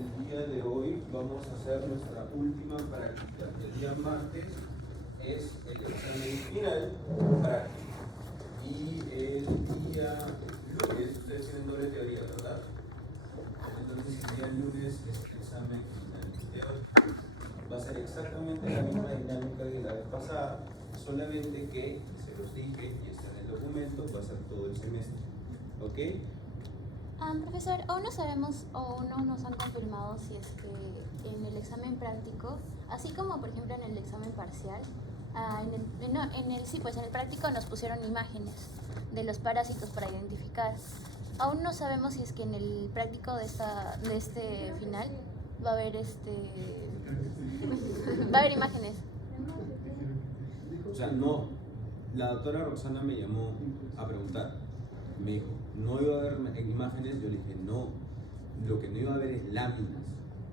el día de hoy vamos a hacer nuestra última práctica. El día martes es el examen final práctico. Y el día lunes, ustedes tienen doble teoría, ¿verdad? Entonces el día lunes es el examen final de hoy. Va a ser exactamente la misma dinámica que la vez pasada, solamente que, se los dije y está en el documento, va a ser todo el semestre. ¿Ok? Profesor, aún no sabemos o aún no nos han confirmado si es que en el examen práctico, así como por ejemplo en el examen parcial, en el práctico nos pusieron imágenes de los parásitos para identificar. Aún no sabemos si es que en el práctico de este final va a haber va a haber imágenes. O sea, no, la doctora Roxana me llamó a preguntar, me dijo, ¿no iba a haber imágenes? Yo le dije, no, lo que no iba a haber es láminas.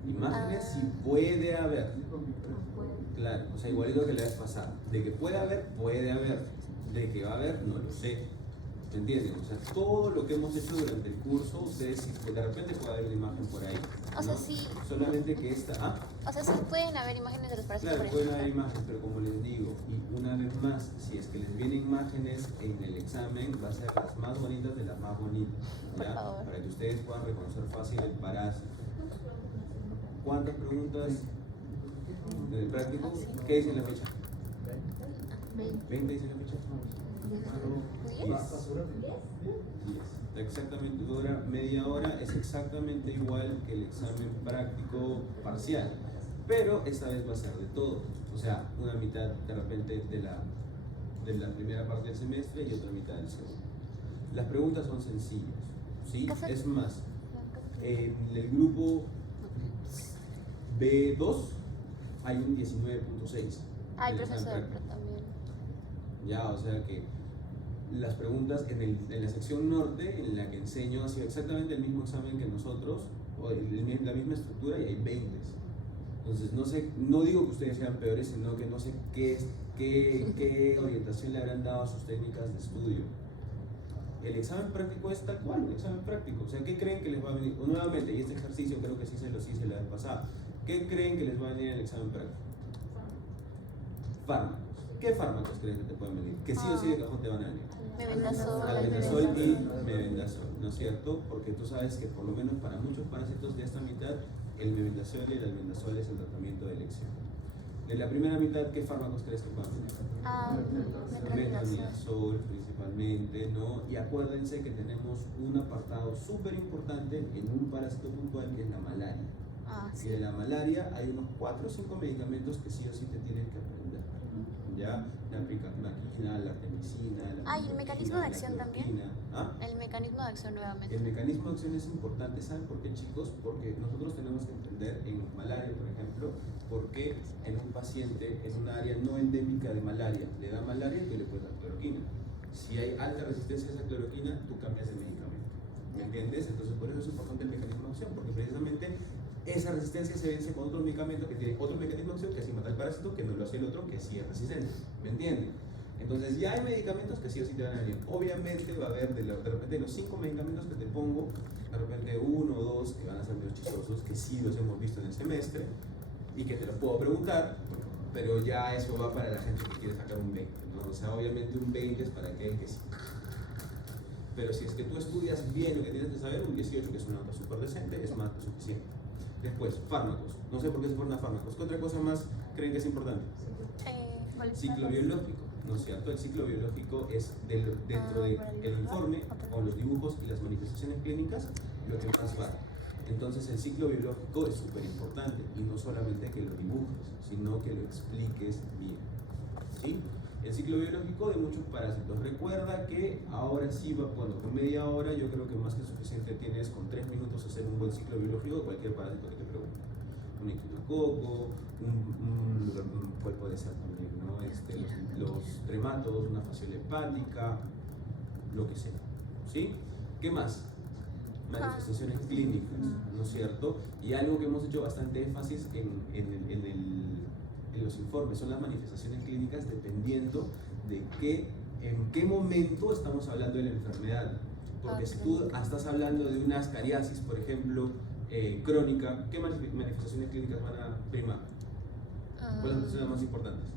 Imágenes sí puede haber. Claro, o sea, igualito que la vez pasada. De que puede haber, puede haber. De que va a haber, no lo sé. ¿Me entienden? O sea, todo lo que hemos hecho durante el curso, ustedes, de repente puede haber una imagen por ahí. O sea, sí. Solamente que esta. O sea, sí pueden haber imágenes de los parásitos. Claro, pueden haber imágenes, pero como les digo, y una vez más, si es que les vienen imágenes en el examen, va a ser las más bonitas de las más bonitas. ¿Ya? Por favor. Para que ustedes puedan reconocer fácil el parásito. ¿Cuántas preguntas del práctico? ¿Qué dice la fecha? 20 dice la fecha. 10. Exactamente, dura media hora, es exactamente igual que el examen práctico parcial, pero esta vez va a ser de todo, o sea, una mitad de repente de la primera parte del semestre y otra mitad del segundo. Las preguntas son sencillas, ¿sí? Es más, en el grupo B2 hay un 19.6. Ay, profesor, pero también. Ya, o sea que las preguntas en la sección norte, en la que enseño, ha sido exactamente el mismo examen que nosotros, o la misma estructura, y hay 20. Entonces, no digo que ustedes sean peores, sino que no sé qué orientación le habrán dado a sus técnicas de estudio. El examen práctico es tal cual, un examen práctico. O sea, ¿qué creen que les va a venir? Nuevamente, y este ejercicio creo que sí se los hice la vez pasada. ¿Qué creen que les va a venir en el examen práctico? Fármacos. ¿Qué fármacos creen que te pueden venir? Que sí o sí de cajón te van a venir. Albendazol y mebendazol, ¿no es cierto? Porque tú sabes que por lo menos para muchos parásitos de esta mitad, el mebendazol y el albendazol es el tratamiento de elección. En la primera mitad, ¿qué fármacos crees que puedan venir? Metronidazol principalmente, ¿no? Y acuérdense que tenemos un apartado súper importante en un parásito puntual que es la malaria. Sí. Y de la malaria hay unos 4 o 5 medicamentos que sí o sí te tienen que aprender. ¿Ya? La pricakmaquina, la artemisina, la ¿Y el mecanismo de acción también? ¿Ah? El mecanismo de acción nuevamente. El mecanismo de acción es importante, ¿saben por qué, chicos? Porque nosotros tenemos que entender en malaria, por ejemplo, por qué en un paciente en un área no endémica de malaria le da malaria y tú le puedes dar cloroquina. Si hay alta resistencia a esa cloroquina, tú cambias de medicamento. ¿Me entiendes? Entonces, por eso es importante el mecanismo de acción, porque precisamente esa resistencia se vence con otro medicamento que tiene otro mecanismo de acción que así mata el parásito, que no lo hace el otro, que sí es resistente. ¿Me entienden? Entonces ya hay medicamentos que sí o sí te van a venir. Obviamente va a haber de repente de los 5 medicamentos que te pongo, de repente 1 o 2 que van a ser medio chistosos, que sí los hemos visto en el semestre y que te los puedo preguntar, pero ya eso va para la gente que quiere sacar un 20, ¿no? O sea, obviamente un 20 es para aquel que sí. Pero si es que tú estudias bien lo que tienes que saber, un 18, que es una nota súper decente, es más que suficiente. Después, fármacos. No sé por qué se ponen a fármacos. ¿Qué otra cosa más creen que es importante? Ciclo biológico, ¿no es cierto? El ciclo biológico es dentro del informe, con los dibujos y las manifestaciones clínicas, lo que más va. Entonces el ciclo biológico es súper importante, y no solamente que lo dibujes, sino que lo expliques bien. ¿Sí? El ciclo biológico de muchos parásitos. Recuerda que ahora sí va, bueno, con media hora yo creo que más que suficiente tienes con 3 minutos hacer un buen ciclo biológico de cualquier parásito que te pregunte. Un ictiococo, ¿cuál puede ser también? ¿No? Los trematos, una fasciola hepática, lo que sea. ¿Sí? ¿Qué más? Manifestaciones clínicas, ¿no es cierto? Y algo que hemos hecho bastante énfasis en los informes son las manifestaciones clínicas dependiendo de en qué momento estamos hablando de la enfermedad. Porque si tú estás hablando de una ascariasis, por ejemplo, crónica, ¿qué manifestaciones clínicas van a primar? ¿Cuáles son las más importantes?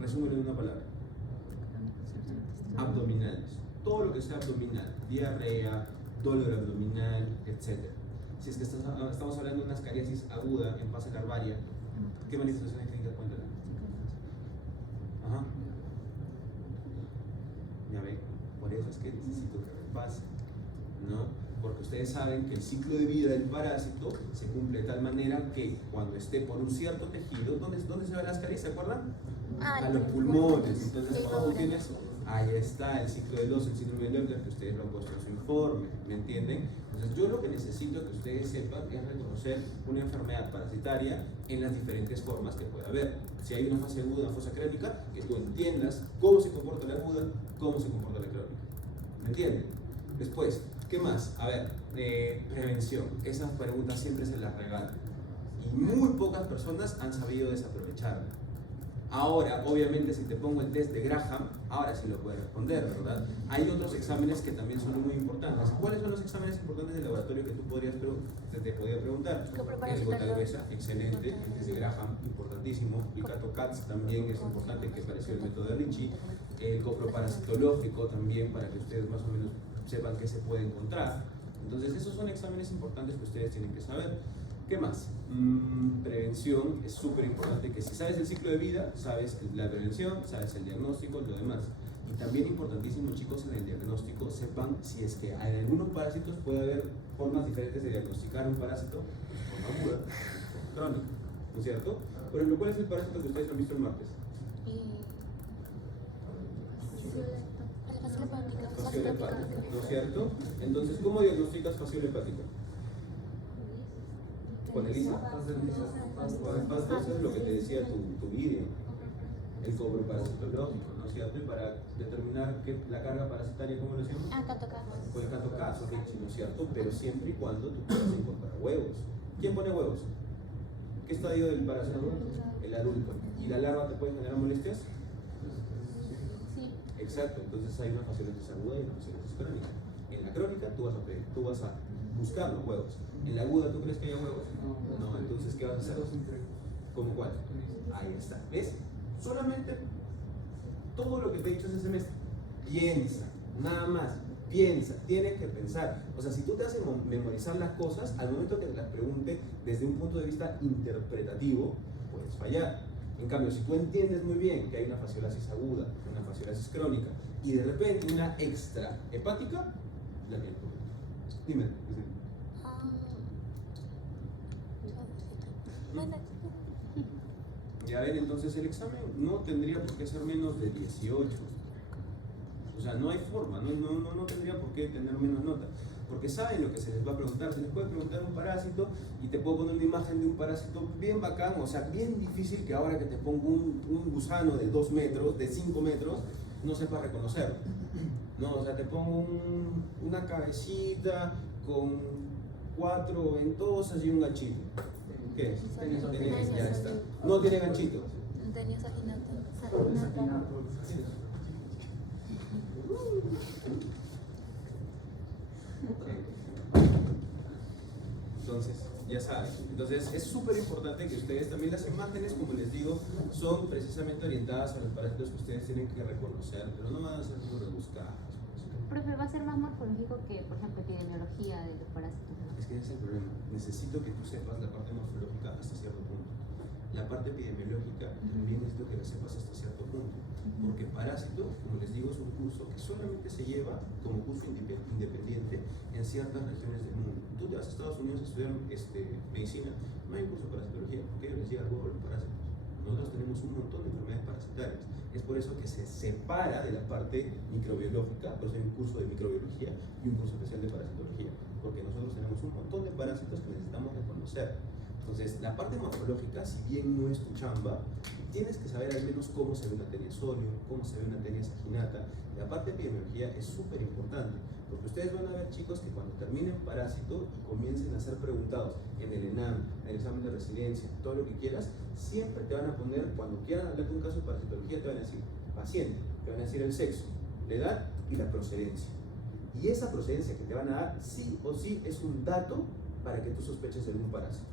Resumen en una palabra. Abdominales. Todo lo que sea abdominal, diarrea, dolor abdominal, etc. Si es que estamos hablando de una escariasis aguda en fase larvaria, ¿qué manifestaciones clínicas pueden tener? Ajá. Ya ve, por eso es que necesito que repase, ¿no? Porque ustedes saben que el ciclo de vida del parásito se cumple de tal manera que cuando esté por un cierto tejido, ¿dónde se va la ascaris? ¿Se acuerdan? A los pulmones. Entonces, ¿cómo tienes? Ahí está el ciclo del oso, el síndrome de Lepler, que ustedes lo han puesto en su informe, ¿me entienden? Entonces, yo lo que necesito que ustedes sepan es reconocer una enfermedad parasitaria en las diferentes formas que pueda haber. Si hay una fase aguda, una fase crónica, que tú entiendas cómo se comporta la aguda, cómo se comporta la crónica. ¿Me entienden? Después, ¿qué más? A ver, prevención. Esas preguntas siempre se las regalan. Y muy pocas personas han sabido desaprovecharla. Ahora, obviamente, si te pongo el test de Graham, ahora sí lo puedes responder, ¿verdad? Hay otros exámenes que también son muy importantes. ¿Cuáles son los exámenes importantes del laboratorio que tú te podía preguntar? El gota gruesa, excelente. El test de Graham, importantísimo. El CATO-CATS también es importante, que pareció el método de Ricci. El coproparasitológico también, para que ustedes más o menos sepan qué se puede encontrar. Entonces, esos son exámenes importantes que ustedes tienen que saber. ¿Qué más? Prevención es súper importante, que si sabes el ciclo de vida, sabes la prevención, sabes el diagnóstico, lo demás. Y también importantísimo, chicos, en el diagnóstico sepan si es que en algunos parásitos puede haber formas diferentes de diagnosticar un parásito, forma aguda, crónica, ¿no es cierto? Por ejemplo, ¿cuál es el parásito que ustedes han visto el martes? Fasciole hepática, ¿no es cierto? Entonces, ¿cómo diagnosticas fasciole hepática? Con ELISA. Con el FAS2 es lo que te decía tu vídeo. El coproparasitológico, ¿no es cierto? Y para determinar la carga parasitaria, ¿cómo lo hacemos? Con el CATO-CATS, ¿no es cierto? Pero siempre y cuando tú puedas incorporar huevos. ¿Quién pone huevos? ¿Qué estadio del parásito? El adulto. ¿Y la larva te puede generar molestias? Sí. Exacto, entonces hay una fasciolitis aguda y una fasciolitis crónica. En la crónica tú vas a buscar los huevos. En la aguda, ¿tú crees que haya huevos? No, entonces, ¿qué vas a hacer? ¿Cómo cuál? Ahí está. ¿Ves? Solamente todo lo que te he dicho ese semestre. Piensa, nada más. Piensa, tienes que pensar. O sea, si tú te haces memorizar las cosas, al momento que te las pregunte desde un punto de vista interpretativo, puedes fallar. En cambio, si tú entiendes muy bien que hay una fasciolasis aguda, una fasciolasis crónica y de repente una extra hepática, la tienes. Dime. Ya ven, entonces el examen no tendría por qué ser menos de 18. O sea, no hay forma, no tendría por qué tener menos nota. Porque saben lo que se les va a preguntar. Se les puede preguntar un parásito y te puedo poner una imagen de un parásito bien bacán, o sea, bien difícil que ahora que te pongo un gusano de 2 metros, de 5 metros, no sepa reconocerlo. No, o sea, te pongo una cabecita con 4 ventosas y un ganchito. ¿Qué es? Ya está. No tiene ganchito. Tenía saginato. Entonces, ya saben. Entonces, es súper importante que ustedes también, las imágenes, como les digo, son precisamente orientadas a los parásitos que ustedes tienen que reconocer, pero no van a ser muy rebuscadas. Profe, ¿va a ser más morfológico que, por ejemplo, epidemiología de los parásitos? Es que ese es el problema. Necesito que tú sepas la parte morfológica hasta cierto punto. La parte epidemiológica también necesito que la sepas hasta cierto punto. Porque parásito, como les digo, es un curso que solamente se lleva como curso independiente en ciertas regiones del mundo. Tú te vas a Estados Unidos a estudiar medicina, no hay un curso de parasitología, porque a ellos les llega el huevo los parásitos. Nosotros tenemos un montón de enfermedades parasitarias. Es por eso que se separa de la parte microbiológica, por eso hay un curso de microbiología y un curso especial de parasitología, porque nosotros tenemos un montón de parásitos que necesitamos reconocer. Entonces, la parte morfológica, si bien no es tu chamba, tienes que saber al menos cómo se ve una tenia solium, cómo se ve una tenia saginata. La parte de epidemiología es súper importante, porque ustedes van a ver, chicos, que cuando terminen parásito y comiencen a ser preguntados en el ENAM, en el examen de resiliencia, todo lo que quieras, siempre te van a poner, cuando quieran hablar de un caso de parasitología, te van a decir paciente, te van a decir el sexo, la edad y la procedencia. Y esa procedencia que te van a dar, sí o sí, es un dato para que tú sospeches de algún parásito.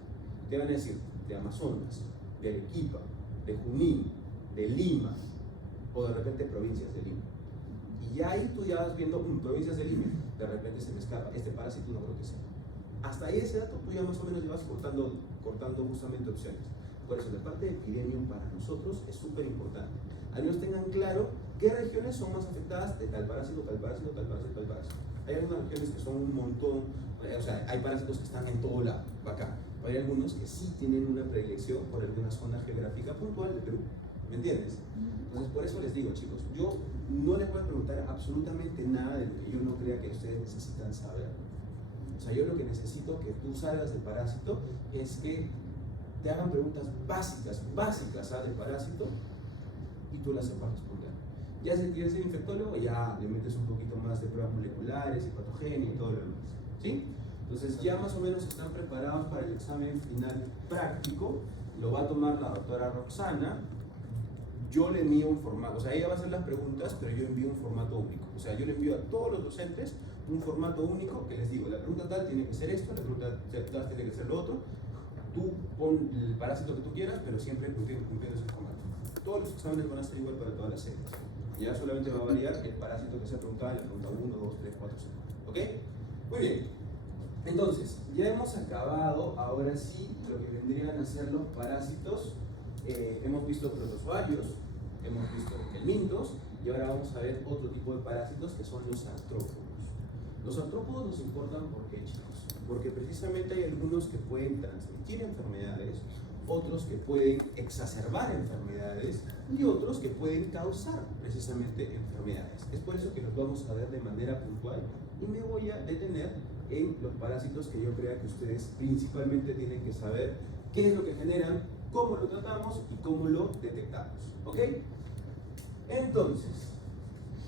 Te van a decir de Amazonas, de Arequipa, de Junín, de Lima, o de repente provincias de Lima. Y ya ahí tú ya vas viendo provincias de Lima, de repente se me escapa, este parásito no creo que sea. Hasta ahí ese dato tú ya más o menos llevas cortando justamente opciones. Por eso la parte de Epidemium para nosotros es súper importante. Al menos tengan claro qué regiones son más afectadas de tal parásito, tal parásito, tal parásito, tal parásito. Hay algunas regiones que son un montón, o sea, hay parásitos que están en todo lado, acá. Pero hay algunos que sí tienen una predilección por alguna zona geográfica puntual de Perú. ¿Me entiendes? Entonces, por eso les digo, chicos, yo no les voy a preguntar absolutamente nada de lo que yo no crea que ustedes necesitan saber. O sea, yo lo que necesito que tú salgas del parásito es que te hagan preguntas básicas del parásito y tú las sepas responder. Ya si quieres ser infectólogo, ya le metes un poquito más de pruebas moleculares y patogenia y todo lo demás. ¿Sí? Entonces ya más o menos están preparados para el examen final práctico. Lo va a tomar la doctora Roxana. Yo le envío un formato, o sea, ella va a hacer las preguntas, pero yo envío un formato único. O sea, yo le envío a todos los docentes un formato único que les digo, la pregunta tal tiene que ser esto, la pregunta tal tiene que ser lo otro. Tú pon el parásito que tú quieras, pero siempre cumpliendo ese formato. Todos los exámenes van a ser igual para todas las series. Ya solamente va a variar el parásito que se ha preguntado en la pregunta 1, 2, 3, 4, 5. ¿Ok? Muy bien. Entonces, ya hemos acabado, ahora sí, lo que vendrían a ser los parásitos. Hemos visto protozoarios, hemos visto helmintos, y ahora vamos a ver otro tipo de parásitos que son los artrópodos. Los artrópodos nos importan ¿por qué, chicos? Porque precisamente hay algunos que pueden transmitir enfermedades, otros que pueden exacerbar enfermedades y otros que pueden causar precisamente enfermedades. Es por eso que los vamos a ver de manera puntual y me voy a detener en los parásitos que yo creo que ustedes principalmente tienen que saber qué es lo que generan, cómo lo tratamos y cómo lo detectamos. ¿Ok? Entonces,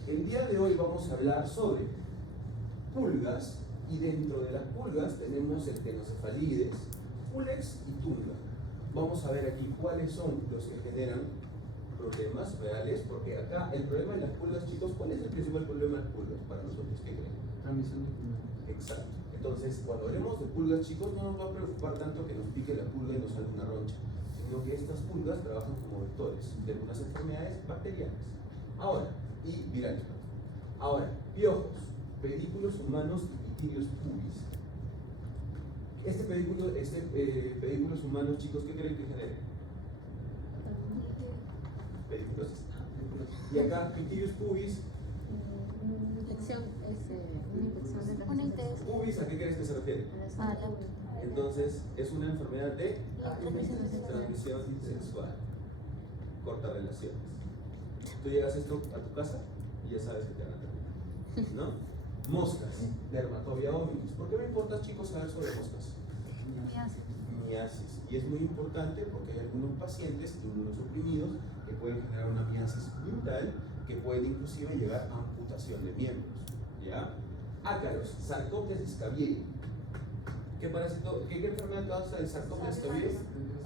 el día de hoy vamos a hablar sobre pulgas, y dentro de las pulgas tenemos el Tenocefalides, Pulex y Tunga. Vamos a ver aquí cuáles son los que generan problemas reales, porque acá el problema de las pulgas, chicos, ¿cuál es el principal problema de las pulgas para nosotros? ¿Qué creen? Transmisión de enfermedad. Exacto. Entonces, cuando hablemos de pulgas, chicos, no nos va a preocupar tanto que nos pique la pulga y nos salga una roncha, sino que estas pulgas trabajan como vectores de algunas enfermedades bacterianas. Ahora, y virales. Ahora, piojos, pedículos humanos y pitirios pubis. Pedículos humanos, chicos, ¿qué creen que genera? Pedículos. Y acá, pitirios pubis. Una ITS. Pubis, ¿a qué crees que se refiere? Entonces, es una enfermedad de transmisión sexual. Corta relaciones. Tú llegas esto a tu casa y ya sabes que te van a terminar, ¿no? Moscas, Dermatobia hominis. ¿Por qué me importa, chicos, saber sobre moscas? Miasis. Y es muy importante porque hay algunos pacientes inmunosuprimidos que pueden generar una miasis brutal que puede inclusive llegar a amputación de miembros. ¿Ya? Ácaros, Sarcoptes scabiei. ¿Qué enfermedad causa el Sarcoptes scabiei?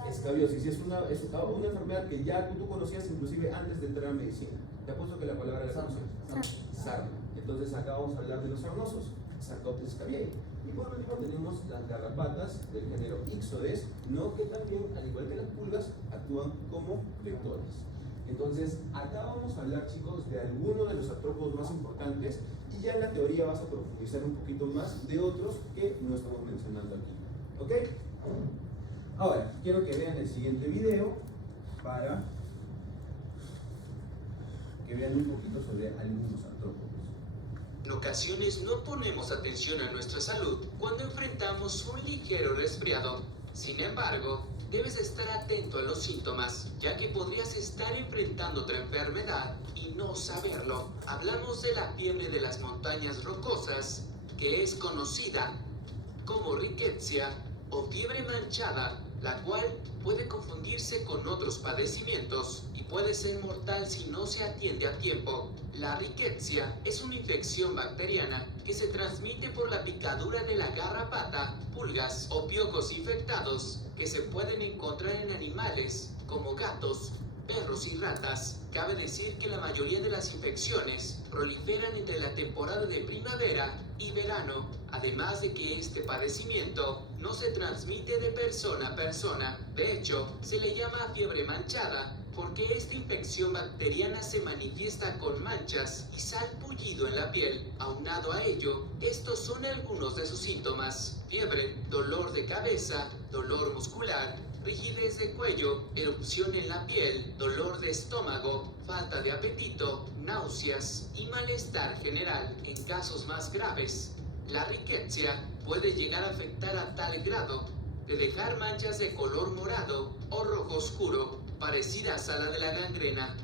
Escabiosis. Es una enfermedad que ya tú conocías inclusive antes de entrar a medicina. Te apuesto que la palabra la conocías. Sarna. Entonces acá vamos a hablar de los sarnosos, Sarcoptes scabiei. Y por último tenemos las garrapatas del género Ixodes, ¿no? Que también, al igual que las pulgas, actúan como vectores. Entonces, acá vamos a hablar, chicos, de algunos de los artrópodos más importantes y ya en la teoría vas a profundizar un poquito más de otros que no estamos mencionando aquí. ¿Ok? Ahora, quiero que vean el siguiente video para que vean un poquito sobre algunos artrópodos. En ocasiones no ponemos atención a nuestra salud cuando enfrentamos un ligero resfriado. Sin embargo, debes estar atento a los síntomas, ya que podrías estar enfrentando otra enfermedad y no saberlo. Hablamos de la fiebre de las montañas rocosas, que es conocida como rickettsia o fiebre manchada, la cual puede confundirse con otros padecimientos y puede ser mortal si no se atiende a tiempo. La rickettsia es una infección bacteriana que se transmite por la picadura de la garrapata, pulgas o piojos infectados que se pueden encontrar en animales como gatos, perros y ratas. Cabe decir que la mayoría de las infecciones proliferan entre la temporada de primavera y verano, además de que este padecimiento no se transmite de persona a persona. De hecho, se le llama fiebre manchada porque esta infección bacteriana se manifiesta con manchas y salpullido en la piel. Aunado a ello, estos son algunos de sus síntomas: fiebre, dolor de cabeza, dolor muscular, rigidez de cuello, erupción en la piel, dolor de estómago, falta de apetito, náuseas y malestar general. En casos más graves, la rickettsia puede llegar a afectar a tal grado de dejar manchas de color morado o rojo oscuro, parecidas a la de la gangrena,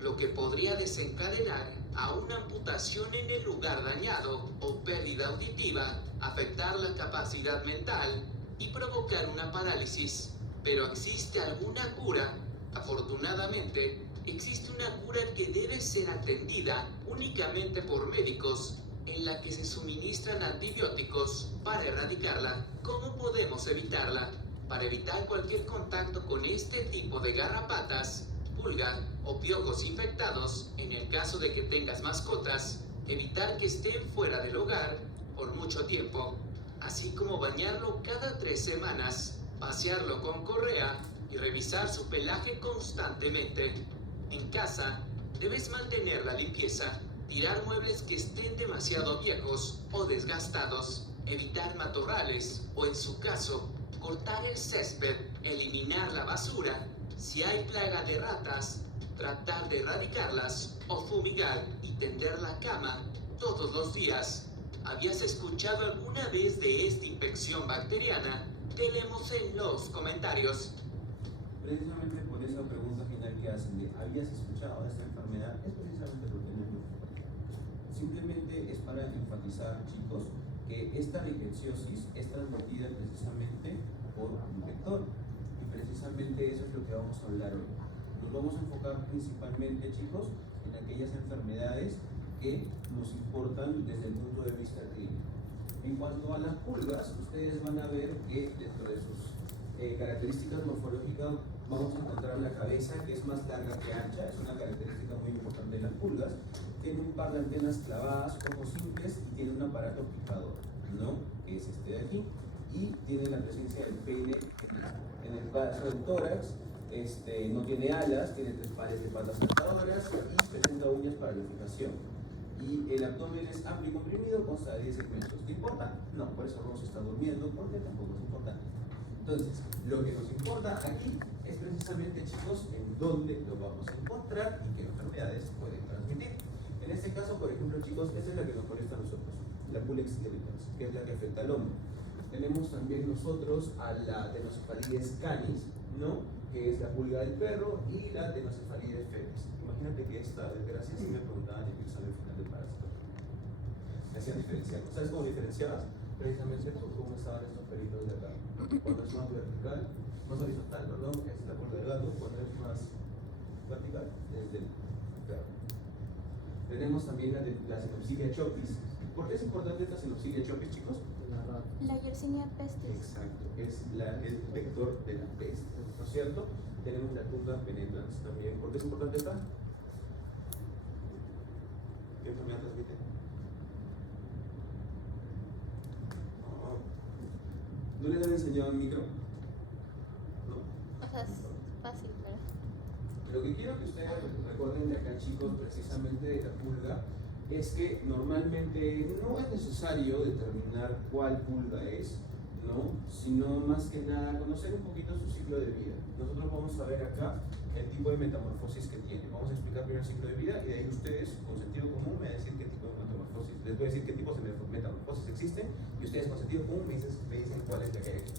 lo que podría desencadenar a una amputación en el lugar dañado o pérdida auditiva, afectar la capacidad mental y provocar una parálisis. ¿Pero existe alguna cura? Afortunadamente, existe una cura que debe ser atendida únicamente por médicos, en la que se suministran antibióticos para erradicarla. ¿Cómo podemos evitarla? Para evitar cualquier contacto con este tipo de garrapatas, pulga o piojos infectados, en el caso de que tengas mascotas, evitar que estén fuera del hogar por mucho tiempo, así como bañarlo cada 3 semanas, pasearlo con correa y revisar su pelaje constantemente. En casa, debes mantener la limpieza, tirar muebles que estén demasiado viejos o desgastados, evitar matorrales o, en su caso, cortar el césped, eliminar la basura. Si hay plaga de ratas, tratar de erradicarlas o fumigar y tender la cama todos los días. ¿Habías escuchado alguna vez de esta infección bacteriana? Te leemos en los comentarios. Precisamente por esa pregunta final que hacen de ¿habías escuchado de esta enfermedad? Es precisamente porque no es muy frecuente. Simplemente es para enfatizar, chicos, que esta rickettsiosis es transmitida precisamente por un vector. Y precisamente eso es lo que vamos a hablar hoy. Nos vamos a enfocar principalmente, chicos, en aquellas enfermedades que nos importan desde el punto de vista clínico. En cuanto a las pulgas, ustedes van a ver que dentro de sus características morfológicas vamos a encontrar la cabeza, que es más larga que ancha, es una característica muy importante de las pulgas. Tiene un par de antenas clavadas, ojos simples y tiene un aparato picador, ¿no? Que es este de aquí. Y tiene la presencia del peine en el caso del tórax. No tiene alas, tiene 3 pares de patas saltadoras y presenta uñas para la fijación. Y el abdomen es amplio y comprimido, consta de 10 segmentos. ¿Te importa? No, por eso Rose está durmiendo, porque tampoco es importante. Entonces, lo que nos importa aquí es precisamente, chicos, en dónde lo vamos a encontrar y qué enfermedades pueden transmitir. En este caso, por ejemplo, chicos, esta es la que nos molesta a nosotros, la Pulex irritans, que es la que afecta al hombre. Tenemos también nosotros a la Tenocefalides canis, ¿no? Que es la pulga del perro, y la Tenocefalides felis. Imagínate que esta desgracia sí me preguntaban en el examen final del parásito. Me hacían diferenciar. ¿Sabes cómo diferenciabas? Precisamente por cómo estaban estos pelitos de acá. Cuando es más vertical, más horizontal, perdón, es la pulga del gato. Cuando es más vertical, es del perro. Tenemos también la Xenopsidia chopis. ¿Por qué es importante esta Xenopsidia chopis, chicos? La Yersinia pestis. Exacto, es el vector de la peste, ¿no es cierto? Tenemos la Tunga penetrans también. ¿Por qué es importante esta? ¿Qué enfermedad transmite? ¿No les han enseñado en micro? ¿No? O sea, es fácil, pero... Lo que quiero que ustedes recuerden de acá, chicos, precisamente de la pulga, es que normalmente no es necesario determinar cuál pulga es, ¿no? Sino más que nada conocer un poquito su ciclo de vida. Nosotros vamos a ver acá el tipo de metamorfosis que tiene. Vamos a explicar primero el ciclo de vida y de ahí ustedes, con sentido común, me van a decir qué tipo de metamorfosis. Les voy a decir qué tipos de metamorfosis existen y ustedes con sentido común me dicen cuál es la que hay aquí.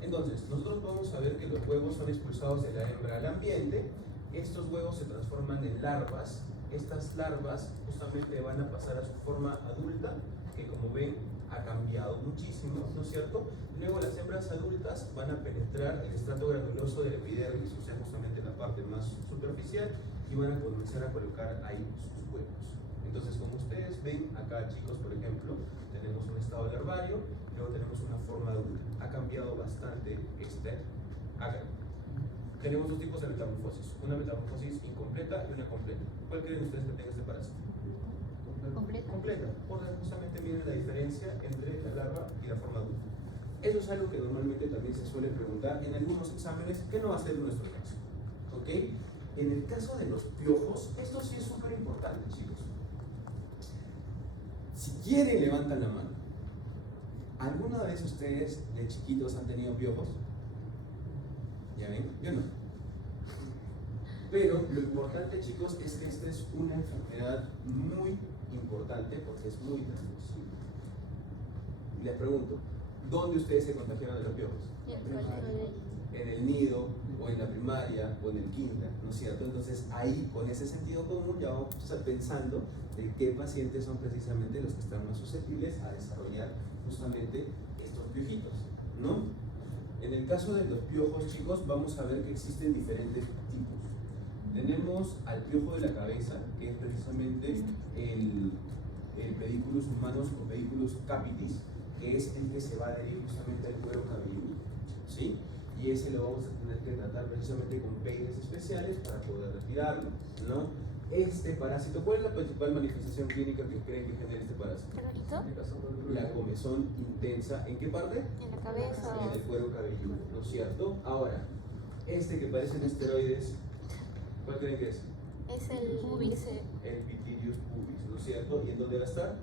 Entonces, nosotros vamos a ver que los huevos son expulsados de la hembra al ambiente. Estos huevos se transforman en larvas. Estas larvas justamente van a pasar a su forma adulta, que como ven ha cambiado muchísimo, ¿no es cierto? Luego las hembras adultas van a penetrar el estrato granuloso del epidermis, o sea, justamente la parte más superficial, y van a comenzar a colocar ahí sus huevos. Entonces, como ustedes ven acá, chicos, por ejemplo, tenemos un estado larvario, luego tenemos una forma adulta. Ha cambiado bastante Tenemos dos tipos de metamorfosis, una metamorfosis incompleta y una completa. ¿Cuál creen ustedes que tenga este parásito? Completa. Completa, porque justamente viene la diferencia entre la larva y la forma adulta. Eso es algo que normalmente también se suele preguntar en algunos exámenes, que no va a ser nuestro caso. ¿Ok? En el caso de los piojos, esto sí es súper importante, chicos. Si quieren, levantan la mano. ¿Alguna vez ustedes de chiquitos han tenido piojos? ¿Ya ven? Yo no. Pero lo importante, chicos, es que esta es una enfermedad muy importante porque es muy transmisible. Y les pregunto, ¿dónde ustedes se contagiaron de los piojos? En el nido, o en la primaria, o en el kinder, ¿no es cierto? Entonces ahí, con ese sentido común, ya vamos a estar pensando de qué pacientes son precisamente los que están más susceptibles a desarrollar justamente estos piojitos, ¿no? En el caso de los piojos, chicos, vamos a ver que existen diferentes tipos. Tenemos al piojo de la cabeza, que es precisamente el Pedículus humanus o Pedículus capitis, que es el que se va a adherir justamente al cuero cabelludo, ¿sí? Y ese lo vamos a tener que tratar precisamente con peines especiales para poder retirarlo, ¿no? Este parásito, ¿cuál es la principal manifestación clínica que creen que genera este parásito? La comezón intensa, ¿en qué parte? En la cabeza. En el cuero cabelludo, ¿no es cierto? Ahora, este que parecen esteroides, ¿cuál creen que es? Es el pubis. El Pityrius pubis, ¿no es cierto? ¿Y en dónde va a estar?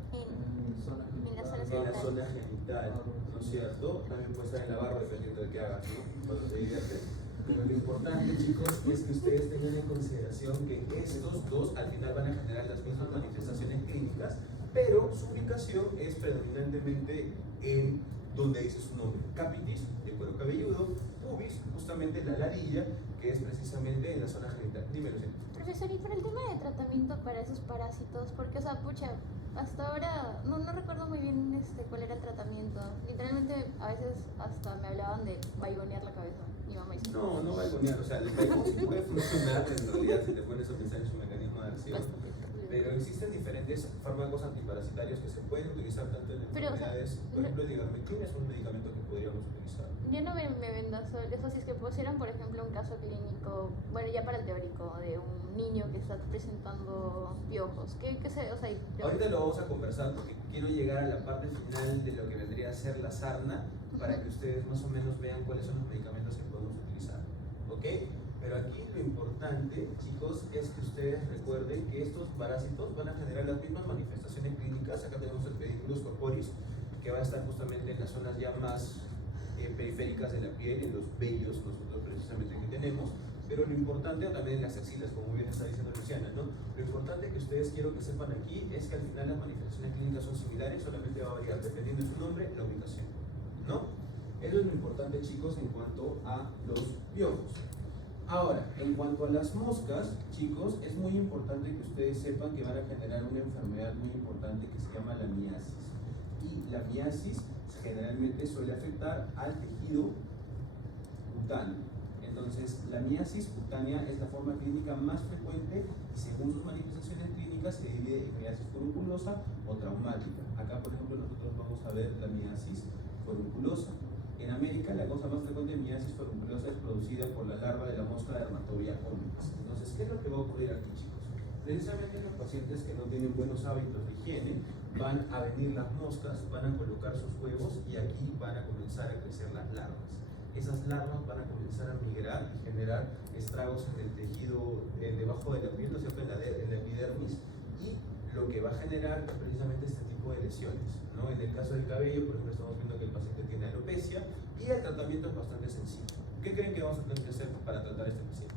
En la zona genital, ¿no es cierto? También puede estar en la barba, dependiendo de qué hagas, ¿no? Cuando se divierte. Pero lo importante, chicos, es que ustedes tengan en consideración que estos dos al final van a generar las mismas manifestaciones clínicas, pero su ubicación es predominantemente en donde dice su nombre: capitis, el cuero cabelludo; pubis, justamente la ladilla, que es precisamente en la zona genital. Dímelo, Lucía. Profesor, y para el tema de tratamiento para esos parásitos, porque, o sea, pucha, hasta ahora no recuerdo muy bien cuál era el tratamiento. Literalmente, a veces hasta me hablaban de vaigonear la cabeza. Mi mamá dice: No vaigonear, o sea, el vaigón sí puede funcionar en realidad si te pones a pensar en su mecanismo de acción. Pero existen diferentes fármacos antiparasitarios que se pueden utilizar tanto en enfermedades. Por ejemplo, el ivermectina es un medicamento que podríamos utilizar. Yo no me vendo solo eso, si es que pusieran, por ejemplo, un caso clínico, bueno, ya para el teórico, de un niño que está presentando piojos. ¿Qué se, o sea, Ahorita lo vamos a conversar porque quiero llegar a la parte final de lo que vendría a ser la sarna, para que ustedes más o menos vean cuáles son los medicamentos que podemos utilizar. ¿Ok? Pero aquí lo importante, chicos, es que ustedes recuerden que estos parásitos van a generar las mismas manifestaciones clínicas. Acá tenemos el Pedículus corporis, que va a estar justamente en las zonas ya más periféricas de la piel, en los vellos nosotros precisamente que tenemos. Pero lo importante, también en las axilas, como bien está diciendo Luciana, ¿no? Lo importante que ustedes quiero que sepan aquí es que al final las manifestaciones clínicas son similares, solamente va a variar dependiendo de su nombre, la ubicación, ¿no? Eso es lo importante, chicos, en cuanto a los piojos. Ahora, en cuanto a las moscas, chicos, es muy importante que ustedes sepan que van a generar una enfermedad muy importante que se llama la miasis. Y la miasis generalmente suele afectar al tejido cutáneo. Entonces, la miasis cutánea es la forma clínica más frecuente y según sus manifestaciones clínicas se divide en miasis forunculosa o traumática. Acá, por ejemplo, nosotros vamos a ver la miasis forunculosa. En América, la causa más frecuente de miasis forunculosa es producida por la larva de la mosca Dermatobia omnix. Entonces, ¿qué es lo que va a ocurrir aquí, chicos? Precisamente los pacientes que no tienen buenos hábitos de higiene, van a venir las moscas, van a colocar sus huevos y aquí van a comenzar a crecer las larvas. Esas larvas van a comenzar a migrar y generar estragos en el tejido debajo de la piel, ¿no es cierto?, en la epidermis, y lo que va a generar precisamente este tipo de lesiones, ¿no? En el caso del cabello, por ejemplo, estamos viendo que el paciente tiene alopecia y el tratamiento es bastante sencillo. ¿Qué creen que vamos a tener que hacer para tratar a este paciente?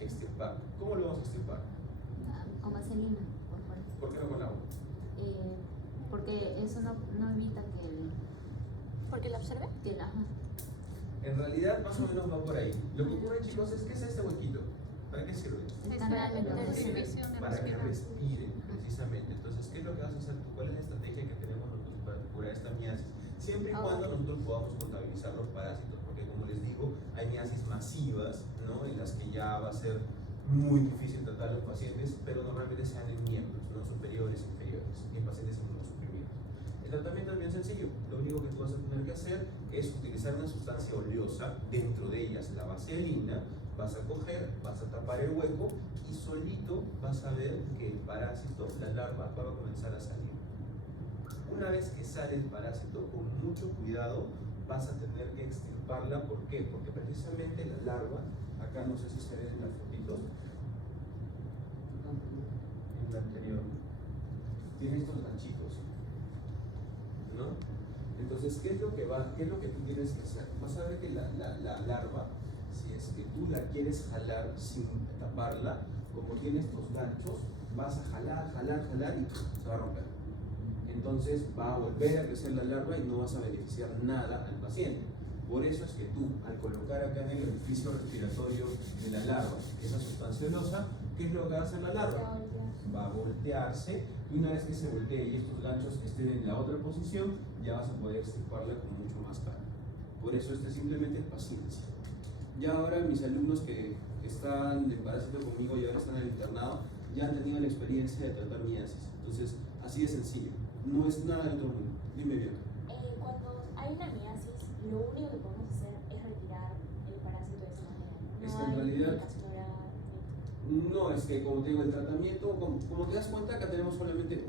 Extirpar. ¿Cómo lo vamos a extirpar? Con vaselina, por favor. ¿Por qué no con agua? Porque eso no evita ¿Porque la observe? que la... En realidad, más o menos va por ahí. Lo que ocurre, chicos, es que es este huequito. ¿Para qué sirve? Para que respiren, precisamente. Entonces, ¿qué es lo que vas a hacer tú? ¿Cuál es la estrategia que tenemos nosotros para curar esta miasis? Siempre y cuando nosotros podamos contabilizar los parásitos, porque como les digo, hay miasis masivas, ¿no?, en las que ya va a ser muy difícil tratar a los pacientes, pero normalmente se dan en miembros, ¿no?, superiores, inferiores, y en pacientes inmunosuprimidos. El tratamiento es bien sencillo. Lo único que tú vas a tener que hacer es utilizar una sustancia oleosa, dentro de ellas la vaselina, vas a coger, vas a tapar el hueco y solito vas a ver que el parásito, la larva, va a comenzar a salir. Una vez que sale el parásito, con mucho cuidado vas a tener que extirparla. ¿Por qué? Porque precisamente la larva, acá no sé si se ven en las fotitos, en la anterior, tiene estos ganchitos, ¿no? Entonces, ¿qué es lo que tú tienes que hacer? Vas a ver que la larva, si es que tú la quieres jalar sin taparla, como tiene estos ganchos, vas a jalar y se va a romper. Entonces va a volver a crecer la larva y no vas a beneficiar nada al paciente. Por eso es que tú, al colocar acá en el orificio respiratorio de la larva esa sustancia oleosa, ¿qué es lo que va a hacer la larva? Va a voltearse, y una vez que se voltee y estos ganchos estén en la otra posición, ya vas a poder extirparla con mucho más calma. Por eso simplemente es paciencia. Ya ahora mis alumnos que están de parásito conmigo y ahora están en el internado, ya han tenido la experiencia de tratar miasis. Entonces, así de sencillo. No es nada de otro mundo. Dime bien. Cuando hay una miasis, lo único que podemos hacer es retirar el parásito de esa manera. Es que en realidad, no, es que como te digo, el tratamiento, como te das cuenta, acá tenemos solamente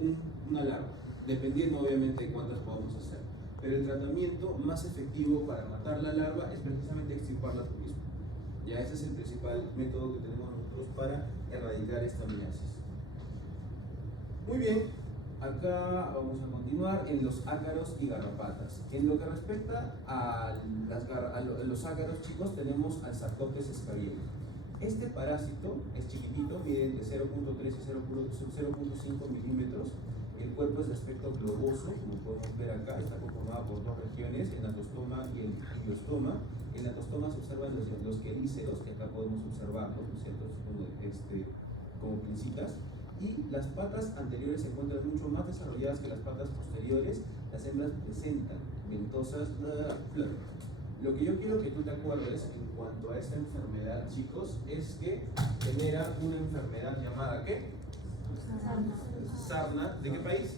una larva, dependiendo obviamente de cuántas podamos hacer. Pero el tratamiento más efectivo para matar la larva es precisamente extirparla tú mismo. Ya ese es el principal método que tenemos nosotros para erradicar esta miasis. Muy bien. Acá vamos a continuar en los ácaros y garrapatas. En lo que respecta a los ácaros, chicos, tenemos al Sarcoptes escabiosus. Este parásito es chiquitito, mide entre 0.3 y 0.5 milímetros. El cuerpo es de aspecto globoso, como podemos ver acá, está conformado por dos regiones, el natostoma y el ileostoma. En el natostoma se observan los quelíceros, que acá podemos observarlos, ¿no es cierto? Como pincitas. Y las patas anteriores se encuentran mucho más desarrolladas que las patas posteriores. Las hembras presentan ventosas flores. Lo que yo quiero que tú te acuerdes en cuanto a esta enfermedad, chicos, es que genera una enfermedad llamada ¿qué? Sarna. ¿De qué país?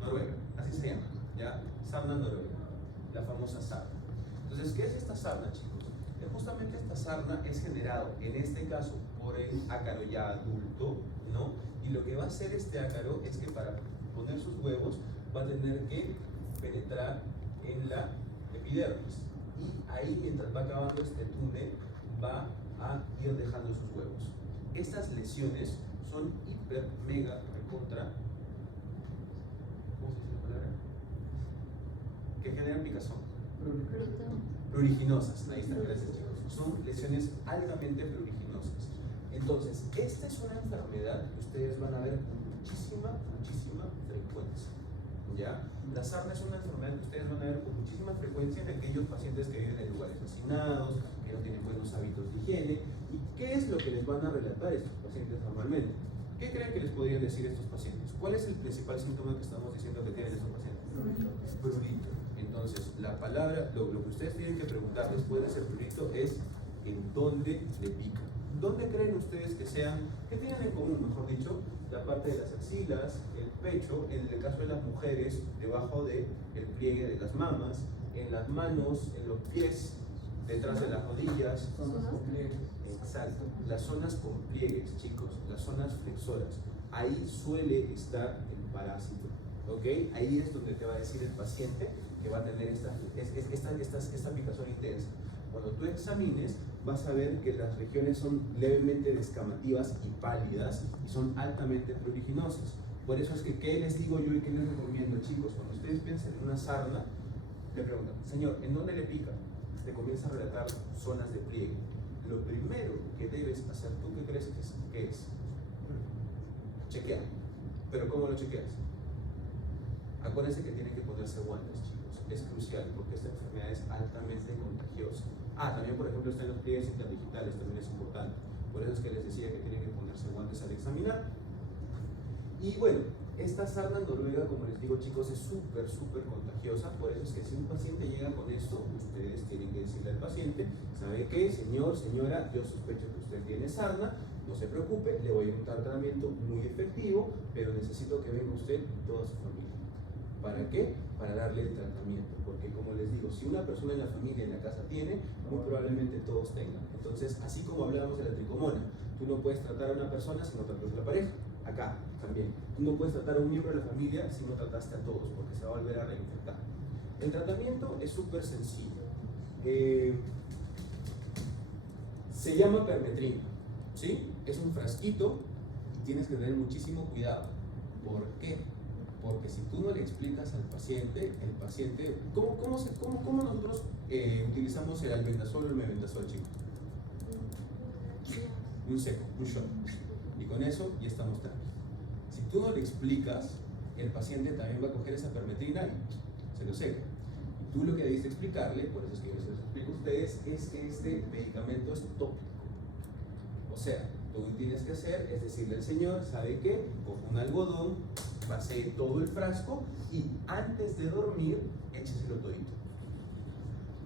Noruega, así se llama, ¿ya? Sarna noruega, la famosa sarna. Entonces, ¿qué es esta sarna, chicos? Justamente esta sarna es generado, en este caso, por el ácaro ya adulto, ¿no? Y lo que va a hacer este ácaro es que para poner sus huevos va a tener que penetrar en la epidermis. Y ahí, mientras va acabando este túnel, va a ir dejando sus huevos. Estas lesiones son hiper, mega, recontra, ¿cómo se dice la palabra? Que generan picazón. Pruriginosas, ahí está, gracias chicos. Son lesiones altamente pruriginosas. Entonces, esta es una enfermedad que ustedes van a ver con muchísima frecuencia. ¿Ya? La sarna es una enfermedad que ustedes van a ver con muchísima frecuencia en aquellos pacientes que viven en lugares hacinados, que no tienen buenos hábitos de higiene. ¿Y qué es lo que les van a relatar estos pacientes normalmente? ¿Qué creen que les podrían decir estos pacientes? ¿Cuál es el principal síntoma que estamos diciendo que tienen estos pacientes? Prurito. Entonces, la palabra, lo que ustedes tienen que preguntar después de ese prurito es ¿en dónde le pica? ¿Dónde creen ustedes que tienen en común, mejor dicho, la parte de las axilas, el pecho, en el caso de las mujeres, debajo del pliegue de las mamas, en las manos, en los pies, detrás de las rodillas? Zonas con pliegues. Exacto, las zonas con pliegues, chicos, las zonas flexoras. Ahí suele estar el parásito, ¿ok? Ahí es donde te va a decir el paciente que va a tener esta picazón intensa. Cuando tú examines, vas a ver que las regiones son levemente descamativas y pálidas y son altamente pruriginosas. Por eso es que, ¿qué les digo yo y qué les recomiendo, chicos? Cuando ustedes piensan en una sarna, le preguntan, señor, ¿en dónde le pica? Te comienza a relatar zonas de pliegue. Lo primero que debes hacer, ¿tú qué crees que es? Chequear. ¿Pero cómo lo chequeas? Acuérdense que tienen que ponerse guantes, chicos. Es crucial porque esta enfermedad es altamente contagiosa. También, por ejemplo, están los pliegues interdigitales, también es importante. Por eso es que les decía que tienen que ponerse guantes al examinar. Y bueno, esta sarna noruega, como les digo, chicos, es súper contagiosa. Por eso es que si un paciente llega con esto, ustedes tienen que decirle al paciente, ¿sabe qué, señor, señora? Yo sospecho que usted tiene sarna, no se preocupe, le voy a dar un tratamiento muy efectivo, pero necesito que venga usted y toda su familia. ¿Para qué? Para darle el tratamiento, porque como les digo, si una persona en la familia, en la casa tiene, muy probablemente todos tengan. Entonces, así como hablábamos de la tricomona, tú no puedes tratar a una persona si no tratas a la pareja. Acá también, tú no puedes tratar a un miembro de la familia si no trataste a todos, porque se va a volver a reinfectar. El tratamiento es súper sencillo. Se llama permetrina, ¿sí? Es un frasquito y tienes que tener muchísimo cuidado. ¿Por qué? Porque si tú no le explicas al paciente, ¿cómo nosotros utilizamos el albendazol o el mebendazol, chicos? Un seco, un shot. Y con eso ya estamos tranquilos. Si tú no le explicas, el paciente también va a coger esa permetrina y se lo seca. Y tú lo que debiste explicarle, por eso es que yo les explico a ustedes, es que este medicamento es tópico. O sea, tú lo que tienes que hacer es decirle al señor, ¿sabe qué? Coge un algodón, pasee todo el frasco y antes de dormir, écheselo todito.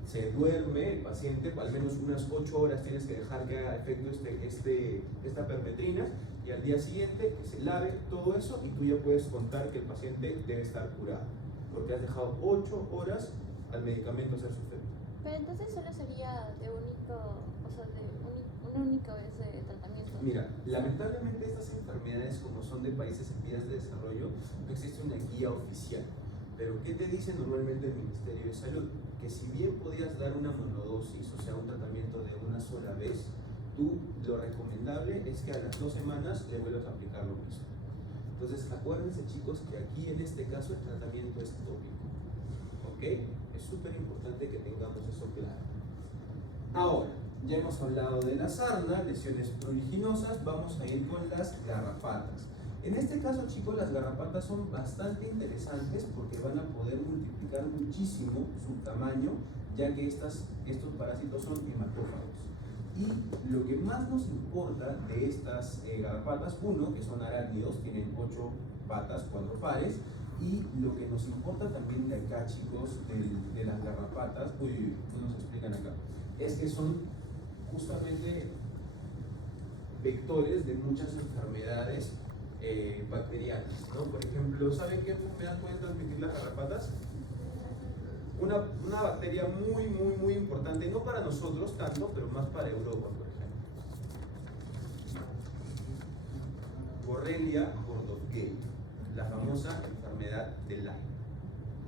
Se duerme el paciente, al menos unas 8 horas tienes que dejar que haga efecto esta permetrina y al día siguiente que se lave todo eso y tú ya puedes contar que el paciente debe estar curado, porque has dejado 8 horas al medicamento hacer su efecto. Pero entonces solo sería de una única vez de tratamiento. Mira, lamentablemente estas enfermedades, como son de países en vías de desarrollo, no existe una guía oficial. Pero ¿qué te dice normalmente el Ministerio de Salud? Que si bien podías dar una monodosis, o sea, un tratamiento de una sola vez, lo recomendable es que a las 2 semanas le vuelvas a aplicar lo mismo. Entonces, acuérdense, chicos, que aquí en este caso el tratamiento es tópico. ¿Ok? Es súper importante que tengamos eso claro. Ahora, ya hemos hablado de la sarna, lesiones pruriginosas, vamos a ir con las garrapatas. En este caso, chicos, las garrapatas son bastante interesantes porque van a poder multiplicar muchísimo su tamaño, ya que estos parásitos son hematófagos. Y lo que más nos importa de estas garrapatas, uno, que son arácnidos, tienen 8 patas, 4 pares, y lo que nos importa también de acá, chicos, de las garrapatas, no nos explican acá, es que son justamente vectores de muchas enfermedades bacterianas, ¿no? Por ejemplo, ¿saben qué enfermedad pueden transmitir las garrapatas? Una bacteria muy importante, no para nosotros tanto, pero más para Europa, por ejemplo. Borrelia burgdorferi, la famosa enfermedad de Lyme,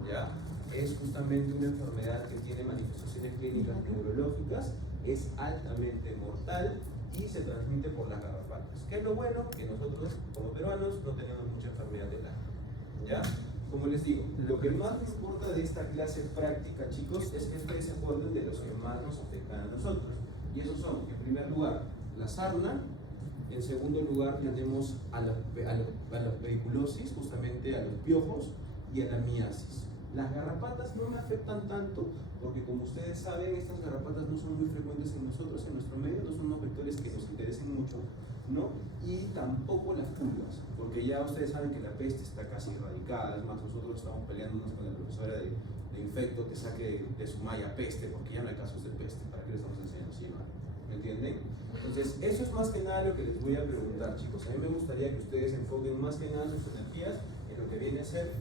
¿ya? Es justamente una enfermedad que tiene manifestaciones clínicas neurológicas, es altamente mortal y se transmite por las garrapatas. ¿Qué es lo bueno? Que nosotros, como peruanos, no tenemos mucha enfermedad de Lyme, ¿ya? Como les digo, lo que más nos importa de esta clase práctica, chicos, es que ustedes se acuerden de los que más nos afectan a nosotros. Y esos son, en primer lugar, la sarna. En segundo lugar, tenemos a la periculosis, justamente a los piojos, y a la miasis. Las garrapatas no me afectan tanto, porque como ustedes saben, estas garrapatas no son muy frecuentes en nosotros, en nuestro medio, no son unos vectores que nos interesen mucho, ¿no? Y tampoco las pulgas, porque ya ustedes saben que la peste está casi erradicada. Es más, nosotros estamos peleándonos con la profesora de infecto que saque de su malla peste, porque ya no hay casos de peste. ¿Para qué le estamos enseñando así, no? ¿Me entienden? Entonces, eso es más que nada lo que les voy a preguntar, chicos. A mí me gustaría que ustedes enfoquen más que nada sus energías en lo que viene a ser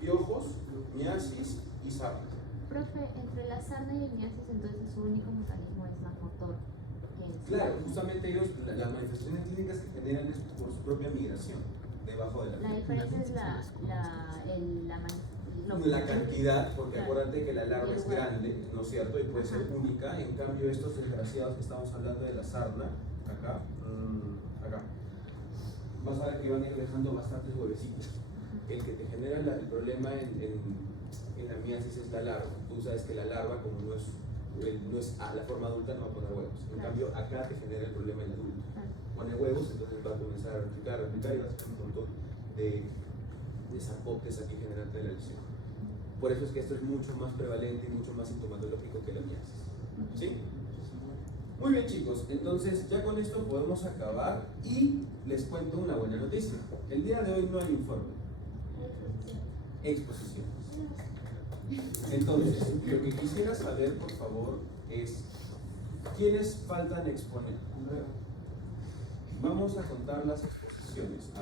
piojos, miasis y sarna. Profe, entre la sarna y el miasis, entonces su único mecanismo es más motor. Claro, justamente ellos, las manifestaciones clínicas que generan es por su propia migración debajo de la piel. La diferencia es la cantidad, porque acuérdate que la larva es grande, ¿no es cierto? Y puede ser única. En cambio, estos desgraciados que estamos hablando de la sarna, acá, vas a ver que van a ir dejando bastantes huevecitos. El que te genera el problema en la miasis es la larva. Tú sabes que la larva, como no es a la forma adulta, no va a poner huevos. En cambio, acá te genera el problema el adulto. Pone huevos, entonces va a comenzar a replicar y vas a tener un montón de zapotes aquí generante de la lesión. Por eso es que esto es mucho más prevalente y mucho más sintomatológico que la miasis. ¿Sí? Muy bien, chicos, entonces ya con esto podemos acabar y les cuento una buena noticia. El día de hoy no hay informe. Exposición. Entonces, lo que quisiera saber, por favor, es ¿quiénes faltan exponer? Vamos a contar las exposiciones.